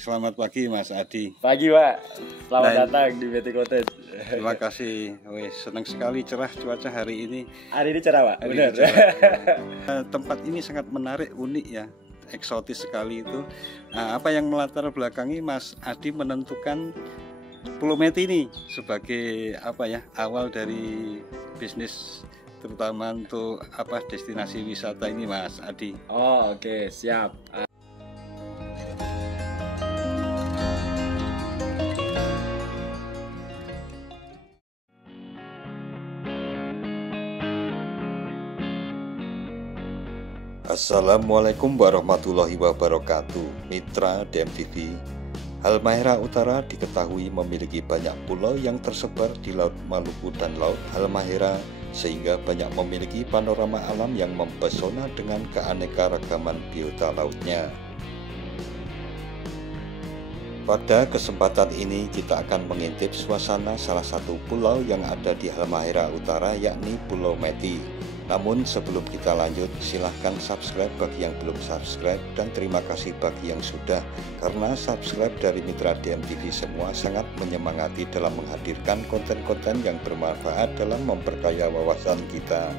Selamat pagi Mas Adi. Pagi Pak, selamat datang di Meti Cottage. Terima kasih. Senang sekali cerah cuaca hari ini. Hari ini cerah Pak, benar. Tempat ini sangat menarik, unik ya, eksotis sekali itu. Nah, apa yang melatar belakangi Mas Adi menentukan Pulau Meti ini sebagai awal dari bisnis, terutama untuk destinasi wisata ini Mas Adi? Oh oke, siap. Assalamualaikum warahmatullahi wabarakatuh. Mitra DMTV, Halmahera Utara diketahui memiliki banyak pulau yang tersebar di Laut Maluku dan Laut Halmahera, sehingga banyak memiliki panorama alam yang mempesona dengan keanekaragaman biota lautnya. Pada kesempatan ini kita akan mengintip suasana salah satu pulau yang ada di Halmahera Utara, yakni Pulau Meti. Namun sebelum kita lanjut, silahkan subscribe bagi yang belum subscribe, dan terima kasih bagi yang sudah, karena subscribe dari mitra DMTV semua sangat menyemangati dalam menghadirkan konten-konten yang bermanfaat dalam memperkaya wawasan kita.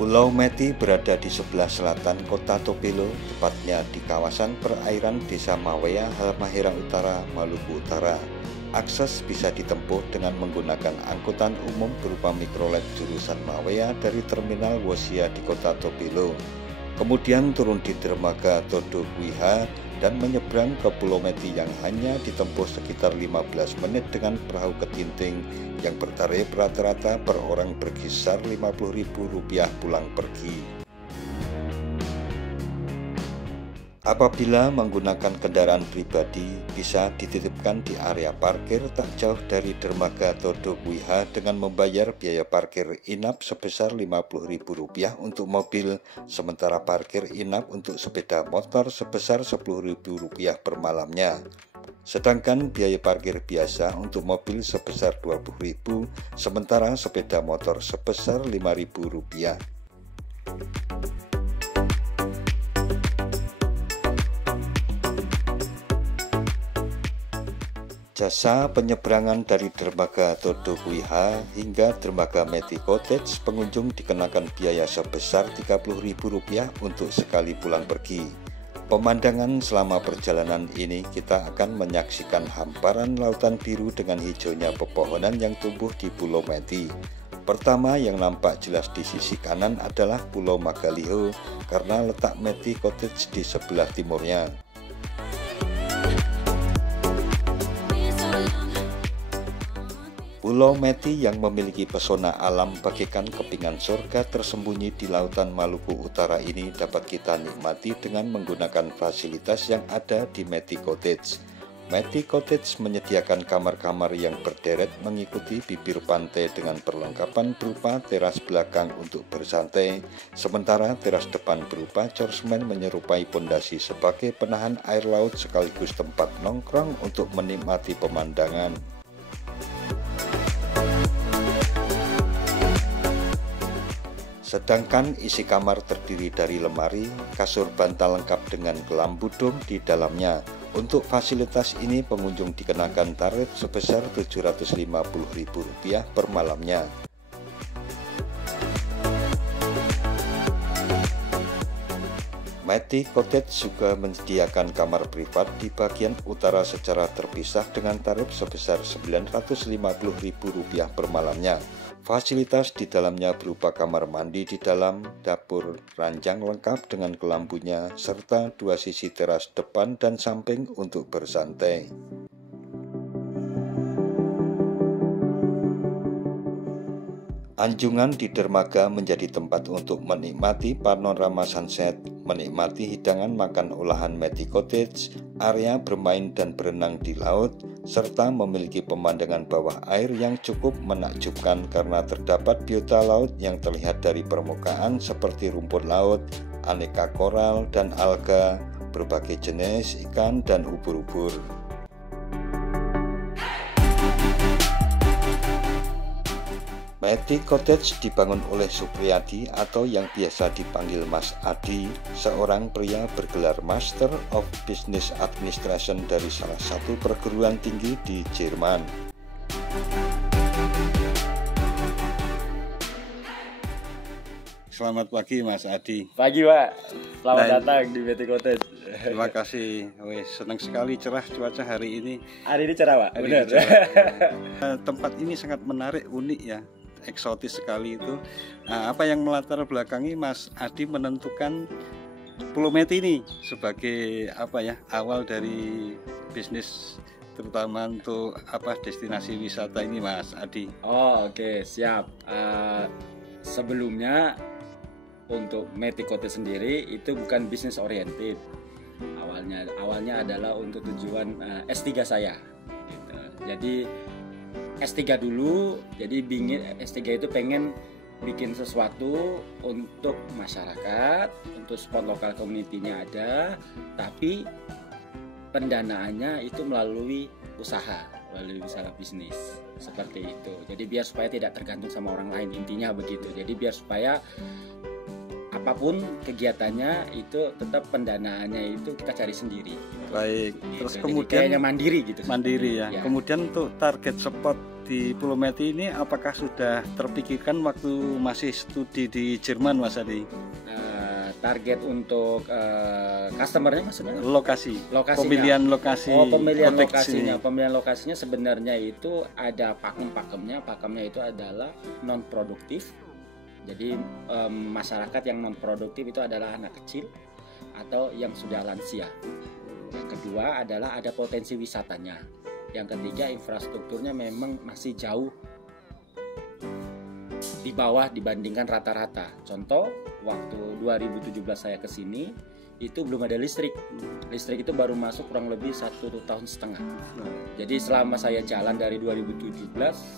Pulau Meti berada di sebelah selatan kota Topelo, tepatnya di kawasan perairan Desa Mawea, Halmahera Utara, Maluku Utara. Akses bisa ditempuh dengan menggunakan angkutan umum berupa mikrolet jurusan Mawea dari Terminal Wosia di kota Topelo. Kemudian turun di dermaga Todokuiha dan menyeberang ke Pulau Meti yang hanya ditempuh sekitar 15 menit dengan perahu ketinting yang bertarif rata-rata per orang berkisar Rp50.000 pulang pergi. Apabila menggunakan kendaraan pribadi, bisa dititipkan di area parkir tak jauh dari dermaga Todokuiha dengan membayar biaya parkir inap sebesar Rp50.000 untuk mobil, sementara parkir inap untuk sepeda motor sebesar Rp10.000 per malamnya. Sedangkan biaya parkir biasa untuk mobil sebesar Rp20.000, sementara sepeda motor sebesar Rp5.000. Jasa penyeberangan dari dermaga Todokuiha hingga dermaga Meti Cottage, pengunjung dikenakan biaya sebesar Rp30.000 untuk sekali pulang pergi. Pemandangan selama perjalanan ini kita akan menyaksikan hamparan lautan biru dengan hijaunya pepohonan yang tumbuh di Pulau Meti. Pertama yang nampak jelas di sisi kanan adalah Pulau Magaliho karena letak Meti Cottage di sebelah timurnya. Pulau Meti yang memiliki pesona alam bagaikan kepingan surga tersembunyi di lautan Maluku Utara ini dapat kita nikmati dengan menggunakan fasilitas yang ada di Meti Cottage. Meti Cottage menyediakan kamar-kamar yang berderet mengikuti bibir pantai dengan perlengkapan berupa teras belakang untuk bersantai, sementara teras depan berupa corsemen menyerupai pondasi sebagai penahan air laut sekaligus tempat nongkrong untuk menikmati pemandangan. Sedangkan isi kamar terdiri dari lemari, kasur bantal lengkap dengan kelambu dom di dalamnya. Untuk fasilitas ini pengunjung dikenakan tarif sebesar Rp750.000 per malamnya. Meti Cottage juga menyediakan kamar privat di bagian utara secara terpisah dengan tarif sebesar Rp950.000 per malamnya. Fasilitas di dalamnya berupa kamar mandi di dalam, dapur, ranjang lengkap dengan kelambunya, serta dua sisi teras depan dan samping untuk bersantai. Anjungan di dermaga menjadi tempat untuk menikmati panorama sunset, menikmati hidangan makan olahan Meti Cottage, area bermain dan berenang di laut, serta memiliki pemandangan bawah air yang cukup menakjubkan karena terdapat biota laut yang terlihat dari permukaan seperti rumput laut, aneka koral dan alga, berbagai jenis ikan dan ubur-ubur. Meti Cottage dibangun oleh Supriyadi atau yang biasa dipanggil Mas Adi, seorang pria bergelar Master of Business Administration dari salah satu perguruan tinggi di Jerman. Selamat pagi Mas Adi. Pagi Pak, selamat Dan- datang di Meti Cottage. Terima kasih. Wih, senang sekali cerah cuaca hari ini. Hari ini cerah Pak, Hari benar. ini cerah. Tempat ini sangat menarik, unik ya, eksotis sekali itu. Nah, apa yang melatar belakangi Mas Adi menentukan Pulau Meti ini sebagai apa ya, awal dari bisnis terutama untuk apa destinasi wisata ini Mas Adi. Oh oke, siap. Sebelumnya untuk Meti Cottage sendiri itu bukan bisnis oriented. Awalnya adalah untuk tujuan S3 saya. Gitu. Jadi S3 dulu, jadi S3 itu pengen bikin sesuatu untuk masyarakat, untuk spot lokal community-nya ada, tapi pendanaannya itu melalui usaha bisnis seperti itu. Jadi biar supaya tidak tergantung sama orang lain, intinya begitu. Jadi biar supaya apapun kegiatannya itu tetap pendanaannya itu kita cari sendiri. Baik. Gitu. Terus Jadi kemudian kayaknya mandiri gitu. mandiri ya. Ya. Kemudian untuk target spot di Pulau Meti ini apakah sudah terpikirkan waktu masih studi di Jerman Mas Adi? Target untuk customernya maksudnya? Lokasinya. Lokasinya. Pemilihan Pemilihan konteks lokasinya. ini. Pemilihan lokasinya sebenarnya itu ada pakemnya. Pakemnya itu adalah non produktif. Jadi masyarakat yang non produktif itu adalah anak kecil atau yang sudah lansia. Yang kedua adalah ada potensi wisatanya. Yang ketiga infrastrukturnya memang masih jauh di bawah dibandingkan rata-rata. Contoh, waktu 2017 saya ke sini itu belum ada listrik. Listrik itu baru masuk kurang lebih 1,5 tahun. Jadi selama saya jalan dari 2017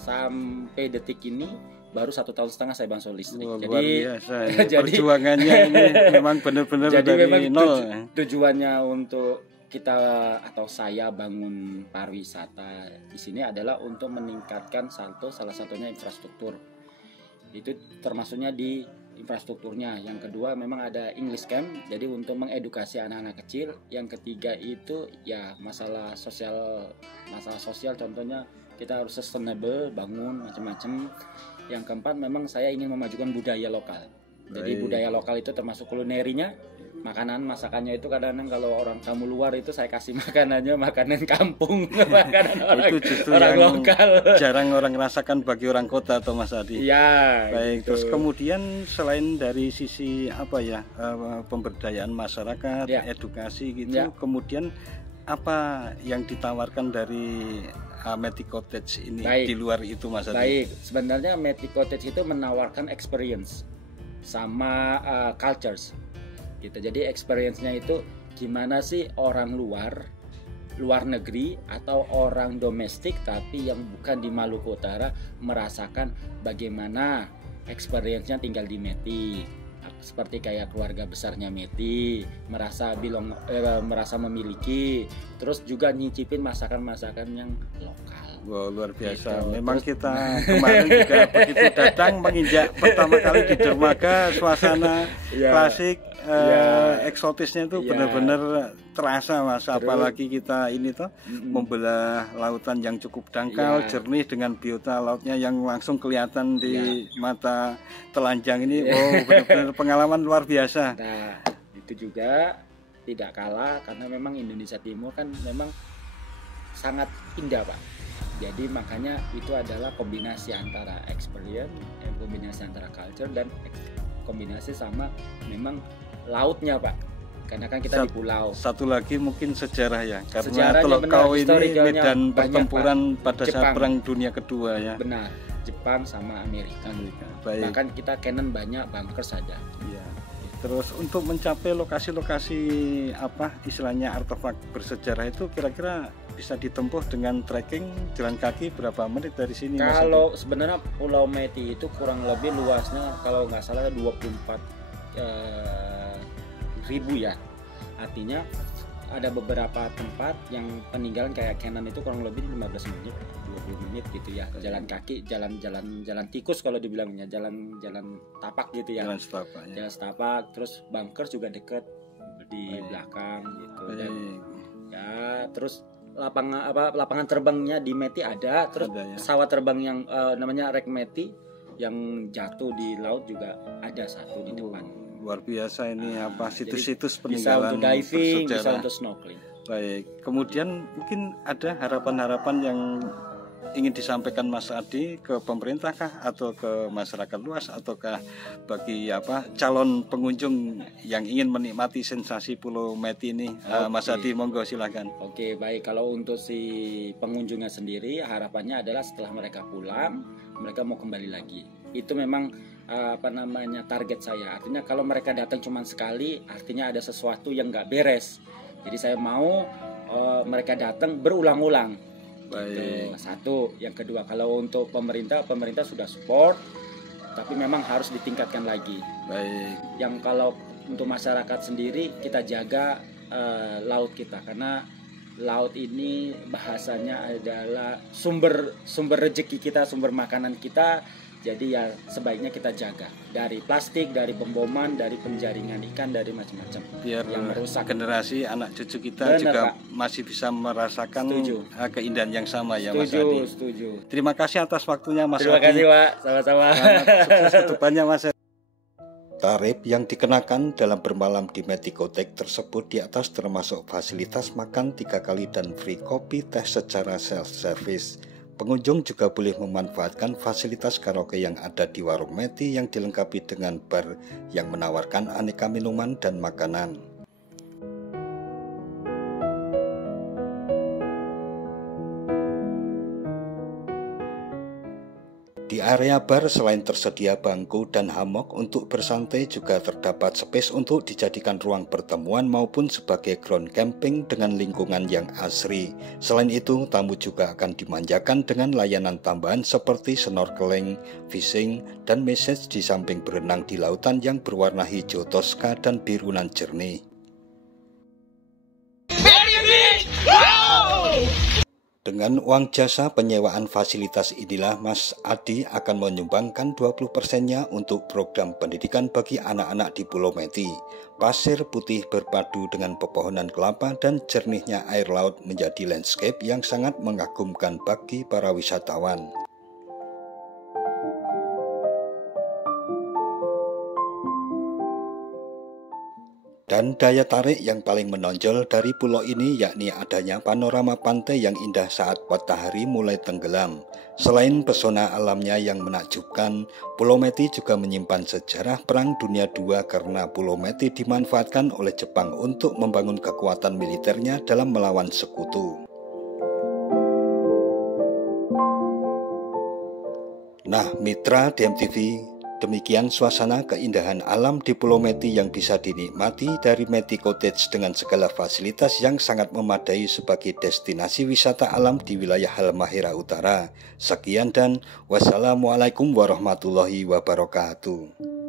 sampai detik ini baru 1,5 tahun saya bangsa listrik. Wah, Jadi luar biasa ya. jadi- Perjuangannya ini memang benar-benar jadi dari memang nol. tujuannya untuk kita atau saya bangun pariwisata di sini adalah untuk meningkatkan salah satunya infrastruktur. Itu termasuknya di infrastrukturnya. Yang kedua memang ada English Camp, jadi untuk mengedukasi anak-anak kecil. Yang ketiga itu ya masalah sosial, contohnya kita harus sustainable, bangun macam-macam. Yang keempat memang saya ingin memajukan budaya lokal. Jadi Baik. budaya lokal itu termasuk kulinerinya, masakannya itu kadang-kadang kalau orang tamu luar itu saya kasih makanan kampung, makanan orang, Itu justru orang yang lokal. jarang orang rasakan bagi orang kota atau Mas Adi. Iya. Baik, gitu. terus kemudian selain dari sisi apa ya, pemberdayaan masyarakat, Ya. edukasi gitu, Ya. kemudian apa yang ditawarkan dari Meti Cottage ini Baik. di luar itu Mas Adi? Baik, sebenarnya Meti Cottage itu menawarkan experience sama cultures gitu. Jadi experience-nya itu gimana sih orang luar negeri atau orang domestik tapi yang bukan di Maluku Utara merasakan bagaimana experience-nya tinggal di Meti. Seperti kayak keluarga besarnya Meti, merasa memiliki, terus juga nyicipin masakan-masakan yang lokal. Wow, luar biasa. Gitu. Memang kita kemarin juga begitu datang menginjak pertama kali di dermaga, suasana Ya. klasik, Ya. eksotisnya itu Ya. benar-benar terasa Mas. Terus- Apalagi kita ini toh membelah lautan yang cukup dangkal, Ya. jernih dengan biota lautnya yang langsung kelihatan di mata telanjang ini. Ya. Wow, benar-benar pengalaman luar biasa. Nah, itu juga tidak kalah karena memang Indonesia Timur kan memang sangat indah, Pak. Jadi makanya itu adalah kombinasi antara experience, kombinasi antara culture dan kombinasi sama memang lautnya, Pak. Karena kan kita di pulau. Satu lagi mungkin sejarah ya, karena Sejarahnya Telukau benar, ini historicalnya medan banyak, pertempuran pada saat Jepang. Perang Dunia Kedua ya. Benar, Jepang sama Amerika. Baik. Bahkan kita Canon banyak bunkers ada. Iya. Terus untuk mencapai lokasi-lokasi apa istilahnya artefak bersejarah itu kira-kira bisa ditempuh dengan trekking jalan kaki berapa menit dari sini? Mas Kalau sebenarnya Pulau Meti itu kurang lebih luasnya kalau nggak salah 24 ribu ya. Artinya ada beberapa tempat yang peninggalan kayak Kenan itu kurang lebih 15 menit 20 menit gitu ya, jalan kaki, jalan tikus kalau dibilangnya, jalan tapak gitu ya, Jalan setapak ya. jalan setapak. Terus bunker juga deket di belakang gitu. Dan ya terus lapangan terbangnya di Meti ada, terus Ada ya. pesawat terbang yang namanya Rek Meti yang jatuh di laut juga ada satu di depan. Luar biasa ini apa situs-situs Bisa peninggalan untuk diving, bisa bersejarah. untuk snorkeling. Baik, kemudian mungkin ada harapan-harapan yang ingin disampaikan Mas Adi ke pemerintah kah, atau ke masyarakat luas, ataukah bagi calon pengunjung yang ingin menikmati sensasi Pulau Meti ini? Mas Adi, monggo silakan. Oke, baik. Kalau untuk si pengunjungnya sendiri, harapannya adalah setelah mereka pulang, mereka mau kembali lagi. Itu memang target saya. Artinya kalau mereka datang cuma sekali, artinya ada sesuatu yang nggak beres. Jadi saya mau mereka datang berulang-ulang. Baik. Gitu. Satu. Yang kedua, kalau untuk pemerintah sudah support, tapi memang harus ditingkatkan lagi. Baik. Yang kalau untuk masyarakat sendiri, kita jaga laut kita, karena laut ini bahasanya adalah sumber rezeki kita, sumber makanan kita. Jadi ya sebaiknya kita jaga dari plastik, dari pemboman, dari penjaringan ikan, dari macam-macam Biar yang merusak. generasi anak cucu kita Benar, juga Pak. masih bisa merasakan Setuju. keindahan yang sama ya, Mas Adi. Setuju. Terima kasih atas waktunya Mas Terima Adi. kasih, Pak. Sama-sama. Selamat sukses ke depannya, Mas. Tarif yang dikenakan dalam bermalam di Metikotek tersebut di atas termasuk fasilitas makan 3 kali dan free kopi teh secara self-service. Pengunjung juga boleh memanfaatkan fasilitas karaoke yang ada di warung Meti yang dilengkapi dengan bar yang menawarkan aneka minuman dan makanan. Di area bar selain tersedia bangku dan hammock untuk bersantai, juga terdapat space untuk dijadikan ruang pertemuan maupun sebagai ground camping dengan lingkungan yang asri. Selain itu, tamu juga akan dimanjakan dengan layanan tambahan seperti snorkeling, fishing, dan massage di samping berenang di lautan yang berwarna hijau toska dan biru nan jernih. Dengan uang jasa penyewaan fasilitas inilah Mas Adi akan menyumbangkan 20%-nya untuk program pendidikan bagi anak-anak di Pulau Meti. Pasir putih berpadu dengan pepohonan kelapa dan jernihnya air laut menjadi landscape yang sangat mengagumkan bagi para wisatawan. Dan daya tarik yang paling menonjol dari pulau ini yakni adanya panorama pantai yang indah saat matahari mulai tenggelam. Selain pesona alamnya yang menakjubkan, Pulau Meti juga menyimpan sejarah Perang Dunia II karena Pulau Meti dimanfaatkan oleh Jepang untuk membangun kekuatan militernya dalam melawan sekutu. Nah, mitra DMTV, demikian suasana keindahan alam di Pulau Meti yang bisa dinikmati dari Meti Cottage dengan segala fasilitas yang sangat memadai sebagai destinasi wisata alam di wilayah Halmahera Utara. Sekian dan wassalamualaikum warahmatullahi wabarakatuh.